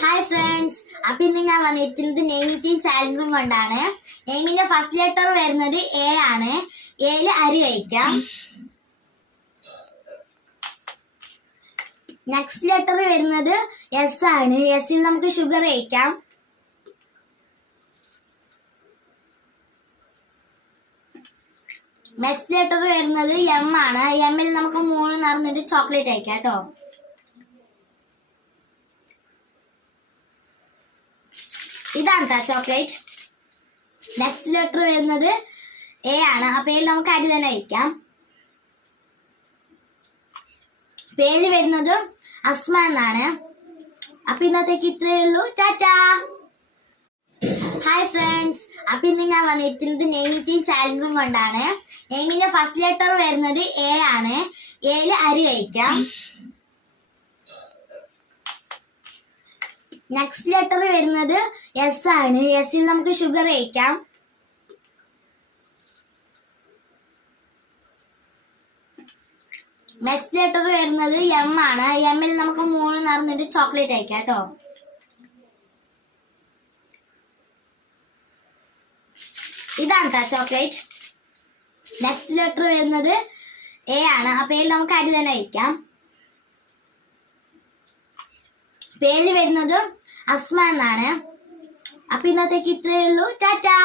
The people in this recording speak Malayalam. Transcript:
ഹായ് ഫ്രണ്ട്സ്, അപ്പൊ ഇന്ന് ഞാൻ വന്നിരിക്കുന്നത് നെയ്മീറ്റിംഗ് ചാലഞ്ചും കൊണ്ടാണ്. നെയ്മിന്റെ ഫസ്റ്റ് ലെറ്റർ വരുന്നത് എ ആണ്. എയിൽ അരി കഴിക്കാം. നെക്സ്റ്റ് ലെറ്റർ വരുന്നത് എസ് ആണ്. എസ്സിൽ നമുക്ക് ഷുഗർ കഴിക്കാം. നെക്സ്റ്റ് ലെറ്റർ വരുന്നത് എം ആണ്. എമ്മിൽ നമുക്ക് 3 നിറഞ്ഞിട്ട് ചോക്ലേറ്റ് കഴിക്കാം കേട്ടോ. ഇതാണ് ചോക്ലേറ്റ്. നെക്സ്റ്റ് ലെറ്റർ വരുന്നത് എ ആണ്. ആ പേരിൽ നമുക്ക് അരി തന്നെ കഴിക്കാം. പേര് വരുന്നത് അസ്മ എന്നാണ്. അപ്പൊ ഇന്നത്തേക്ക് ഇത്രയേ ഉള്ളൂ. ടാറ്റാ. ഹായ് ഫ്രണ്ട്സ്, അപ്പൊ ഇന്ന് ഞാൻ വന്നിരിക്കുന്നത് നെയ്മീറ്റിംഗ് ചാലഞ്ചും കൊണ്ടാണ്. നെയ്മിന്റെ ഫസ്റ്റ് ലെറ്റർ വരുന്നത് എ ആണ്. എയിൽ അരി കഴിക്കാം. നെക്സ്റ്റ് ലെറ്റർ വരുന്നത് എസ് ആണ്. എസ്സിൽ നമുക്ക് ഷുഗർ കഴിക്കാം. നെക്സ്റ്റ് ലെറ്റർ വരുന്നത് എം ആണ്. എമ്മിൽ നമുക്ക് 3 നിറഞ്ഞിട്ട് ചോക്ലേറ്റ് കഴിക്കാം കേട്ടോ. ഇതാണ് ചോക്ലേറ്റ്. നെക്സ്റ്റ് ലെറ്റർ വരുന്നത് എ ആണ്. ആ പേരിൽ നമുക്ക് അരി തന്നെ കഴിക്കാം. പേര് വരുന്നത് അസ്മ എന്നാണ്. അപ്പൊ ഇന്നത്തേക്ക് ഇത്രയേ ഉള്ളൂ. ടാറ്റാ.